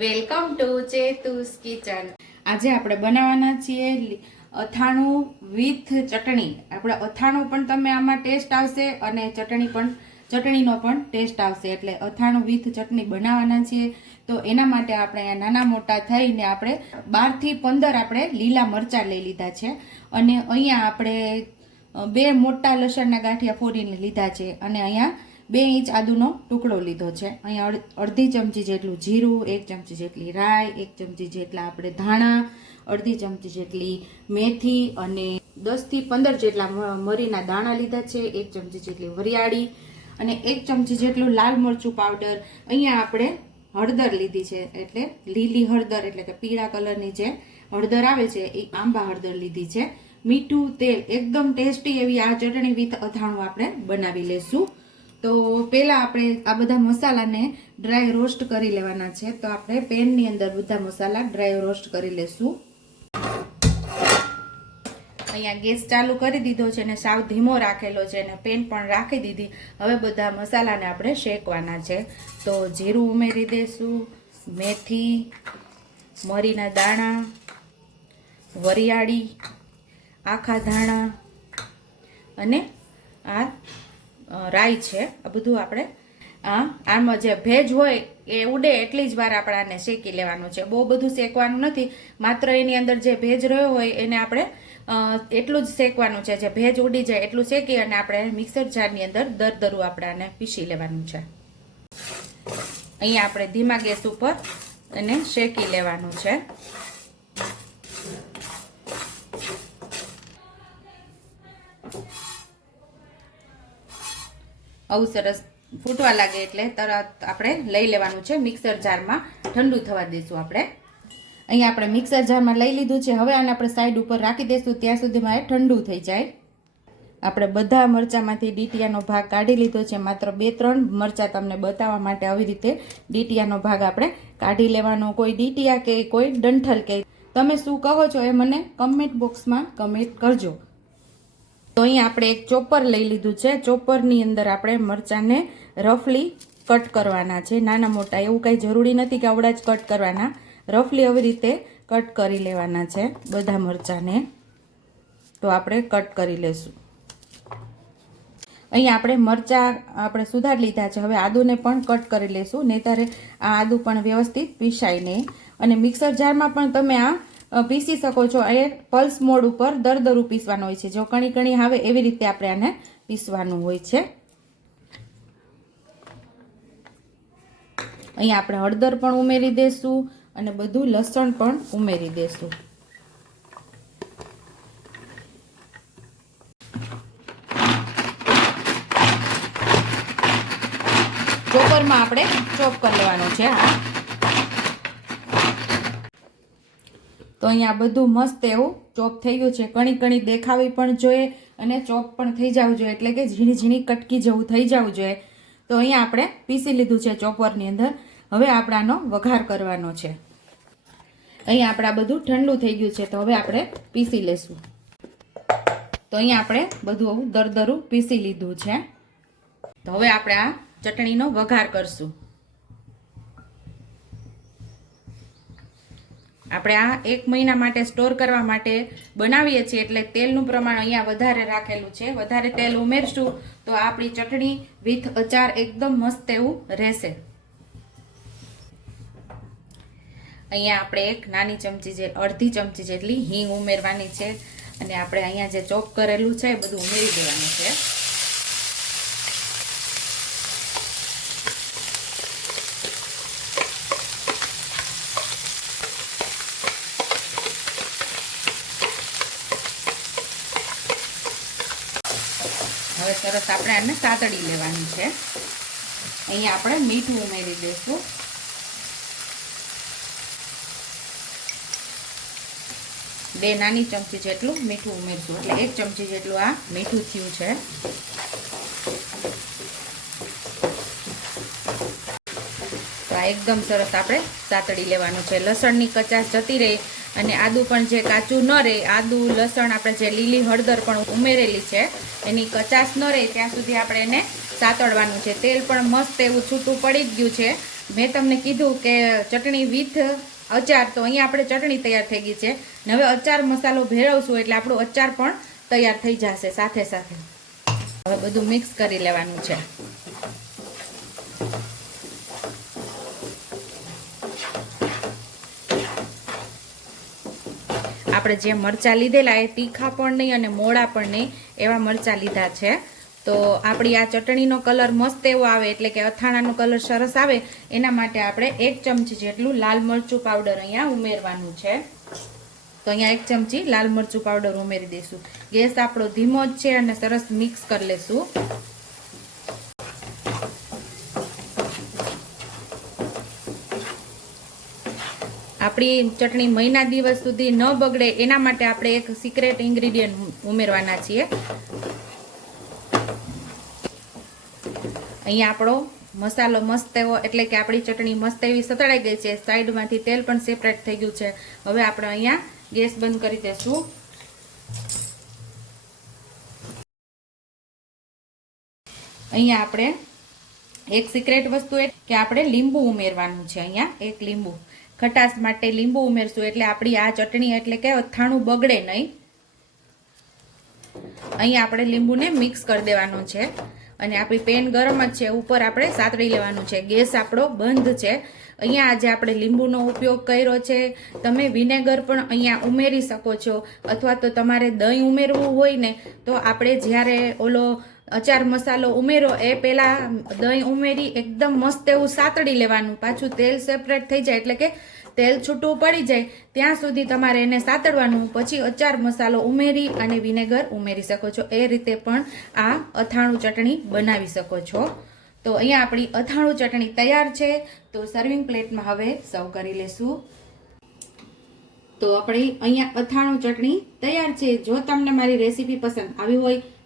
Welcome to ચેતુસ kitchen. આજે આપણે બનાવવાના છીએ અથાણું વિથ ચટણી. આપણે અથાણું પણ તમે આમાં ટેસ્ટ આવશે અને ચટણી પણ ચટણીનો પણ ટેસ્ટ આવશે. એટલે અથાણું વિથ ચટણી બનાવવાના છીએ. તો એના માટે આપણે અહીંયા નાના મોટા થઈને આપણે બારથી પંદર આપણે લીલા મરચાં લઈ લીધા છે. અને અહીંયા આપણે બે મોટા લસણના ગાંઠિયા ફોડીને લીધા છે. અને અહીંયા બે ઇંચ આદુનો ટુકડો લીધો છે. અહીંયા અડ- અડધી ચમચી જેટલું જીરું, એક ચમચી જેટલી રાઈ, એક ચમચી જેટલા આપણે ધાણા, અડધી ચમચી જેટલી મેથી અને દસથી પંદર જેટલા મરીના દાણા લીધા છે, એક ચમચી જેટલી વરિયાળી અને એક ચમચી જેટલું લાલ મરચું પાવડર. અહીંયા આપણે હળદર લીધી છે, એટલે લીલી હળદર, એટલે કે પીળા કલરની જે હળદર આવે છે, એ આંબા હળદર લીધી છે. મીઠું તેલ, એકદમ ટેસ્ટી એવી આ ચટણી વિથ અથાણું આપણે બનાવી લેશું. તો પહેલાં આપણે આ બધા મસાલાને ડ્રાય રોસ્ટ કરી લેવાના છે. તો આપણે પેનની અંદર બધા મસાલા ડ્રાય રોસ્ટ કરી લેશું. અહીંયા ગેસ ચાલુ કરી દીધો છે અને સાવ ધીમો રાખેલો છે અને પેન પણ રાખી દીધી. હવે બધા મસાલાને આપણે શેકવાના છે. તો જીરું ઉમેરી દઈશું મેથી, મરીના દાણા, વરિયાળી, આખા ધાણા અને આ રાઈ છે. આ બધું આપણે આમાં જે ભેજ હોય એ ઉડે એટલી જ વાર આપણે આને શેકી લેવાનું છે. બહુ બધું શેકવાનું નથી, માત્ર એની અંદર જે ભેજ રહ્યો હોય એને આપણે એટલું જ શેકવાનું છે. જે ભેજ ઉડી જાય એટલું શેકી અને આપણે મિક્સર જારની અંદર દરદરું આપણે આને પીસી લેવાનું છે. અહીંયા આપણે ધીમા ગેસ ઉપર એને શેકી લેવાનું છે. આવું સરસ ફૂટવા લાગે એટલે તરત આપણે લઈ લેવાનું છે મિક્સર જારમાં. ઠંડુ થવા દઈશું આપણે. અહીંયા આપણે મિક્સર જારમાં લઈ લીધું છે. હવે આને આપણે સાઈડ ઉપર રાખી દઈશું ત્યાં સુધીમાં એ ઠંડુ થઈ જાય. આપણે બધા મરચાંમાંથી ડીટીયાનો ભાગ કાઢી લીધો છે. માત્ર બે, ત્રણ મરચાં તમને બતાવવા માટે આવી રીતે ડીટીયાનો ભાગ આપણે કાઢી લેવાનો. કોઈ ડીટીયા કે કોઈ ડંઠલ કે તમે શું કહો છો એ મને કમેન્ટ બોક્સમાં કમેન્ટ કરજો. તો અહીંયા આપણે એક ચોપર લઈ લીધું છે. ચોપરની અંદર આપણે મરચાંને રફલી કટ કરવાના છે. નાના મોટા, એવું કંઈ જરૂરી નથી કે આવડા જ કટ કરવાના. રફલી આવી રીતે કટ કરી લેવાના છે બધા મરચાંને. તો આપણે કટ કરી લેશું. અહીંયા આપણે મરચાં આપણે સુધાર લીધા છે. હવે આદુને પણ કટ કરી લેશું. નહીતર આ આદુ પણ વ્યવસ્થિત પીસાય નહીં. અને મિક્સર જારમાં પણ તમે આ પીસી શકો છો. એ પલ્સ મોડ ઉપર દર દરું પીસવાનું હોય છે. જો કણી કણી આવે એવી રીતે આપણે આને પીસવાનું હોય છે. અહીંયા આપણે હળદર પણ ઉમેરી દેશું અને બધું લસણ પણ ઉમેરી દેશું. ચોપરમાં આપણે ચોપ કરી લેવાનું છે હા તો અહીંયા બધું મસ્ત એવું ચોપ થઈ ગયું છે. કણી કણી દેખાવી પણ જોઈએ અને ચોપ પણ થઈ જવું જોઈએ. એટલે કે ઝીણી ઝીણી કટકી જેવું થઈ જવું જોઈએ. તો અહીંયા આપણે પીસી લીધું છે ચોપરની અંદર. હવે આપણાનો વઘાર કરવાનો છે. અહીંયા આપણે બધું ઠંડુ થઈ ગયું છે. તો હવે આપણે પીસી લેશું. તો અહીંયા આપણે બધું આવું દરદરું પીસી લીધું છે. તો હવે આપણે આ ચટણીનો વઘાર કરશું. આપણે આ એક મહિના માટે સ્ટોર કરવા માટે બનાવીએ છીએ એટલે તેલનું પ્રમાણ અહીંયા વધારે રાખેલું છે. વધારે તેલ ઉમેરશું તો આપણી ચટણી વિથ અચાર એકદમ મસ્ત એવું રહેશે. અહીંયા આપણે એક નાની ચમચી જે અડધી ચમચી જેટલી હિંગ ઉમેરવાની છે અને આપણે અહીંયા જે ચોપ કરેલું છે એ બધું ઉમેરી દેવાનું છે હવે સરસ આપણે આને સાતડી લેવાની છે. અહીંયા આપણે મીઠું ઉમેરી દઈશું. બે નાની ચમચી જેટલું મીઠું ઉમેરશું. એટલે એક ચમચી જેટલું આ મીઠું થયું છે. તો એકદમ સરસ આપણે સાતડી લેવાનું છે. લસણની કચાશ જતી રહી અને આદું પણ જે કાચું ન રહે, આદું, લસણ આપણે જે લીલી હળદર પણ ઉમેરેલી છે, એની કચાશ ન રહે, ત્યાં સુધી આપણે એને સાતળવાનું છે. તેલ પણ મસ્ત એવું છૂટું પડી ગયું છે. મેં તમને કીધું કે ચટણી વિથ અચાર, તો અહીંયા આપણે ચટણી તૈયાર થઈ ગઈ છે. હવે અચાર મસાલો ભેળવશું, એટલે આપણું અચાર પણ તૈયાર થઈ જશે સાથે સાથે. હવે બધું મિક્સ કરી લેવાનું છે. આપણે જે મરચાં લીધેલા એ તીખા પણ નહીં અને મોડા પણ નહીં એવા મરચાં લીધા છે. તો આપણી આ ચટણીનો કલર મસ્ત એવો આવે એટલે કે અથાણાનો કલર સરસ આવે, એના માટે આપણે એક ચમચી જેટલું લાલ મરચું પાવડર અહીંયા ઉમેરવાનું છે. તો અહીંયા એક ચમચી લાલ મરચું પાવડર ઉમેરી દઈશું. ગેસ આપણો ધીમો જ છે અને સરસ મિક્સ કરી લેશું. આપણી ચટણી મહિના દિવસ સુધી ન બગડે, એના માટે આપણે એક સિક્રેટ ઇન્ગ્રીડિયન્ટ ઉમેરવાના છીએ. અહીંયા આપણો મસાલો મસ્ત એવો, એટલે કે આપણી ચટણી મસ્ત એવી સતળાઈ ગઈ છે. સાઈડમાંથી તેલ પણ સેપરેટ થઈ ગયું છે. હવે આપણે અહીંયા ગેસ બંધ કરી દઈશું અહીંયા આપણે એક સિક્રેટ વસ્તુ એ કે આપણે લીંબુ ઉમેરવાનું છે અહીંયા, એક લીંબુ. ખટાશ માટે લીંબુ ઉમેરશું એટલે આપણી આ ચટણી એટલે કે અથાણું બગડે નહીં. અહીંયા આપણે લીંબુને મિક્સ કરી દેવાનું છે અને આપણી પેન ગરમ જ છે, ઉપર આપણે સાતળી લેવાનું છે. ગેસ આપણો બંધ છે. અહીંયા આજે આપણે લીંબુનો ઉપયોગ કર્યો છે. તમે વિનેગર પણ અહીંયા ઉમેરી શકો છો. અથવા તો તમારે દહીં ઉમેરવું હોય ને, તો આપણે જ્યારે ઓલો અચાર મસાલો ઉમેરો, એ પહેલાં દહીં ઉમેરી, એકદમ મસ્ત એવું સાતળી લેવાનું. પાછું તેલ સેપરેટ થઈ જાય એટલે કે તેલ છૂટું પડી જાય. ત્યાં સુધી તમારે એને સાતડવાનું પછી અચાર મસાલો ઉમેરી અને વિનેગર ઉમેરી શકો છો. એ રીતે પણ આ અથાણું ચટણી બનાવી શકો છો. તો અહીંયા આપણી અથાણું ચટણી તૈયાર છે. તો સર્વિંગ પ્લેટમાં હવે સર્વ કરી લેશું. તો આપણી અહીંયા અથાણું ચટણી તૈયાર છે. જો તમને મારી રેસીપી પસંદ આવી હોય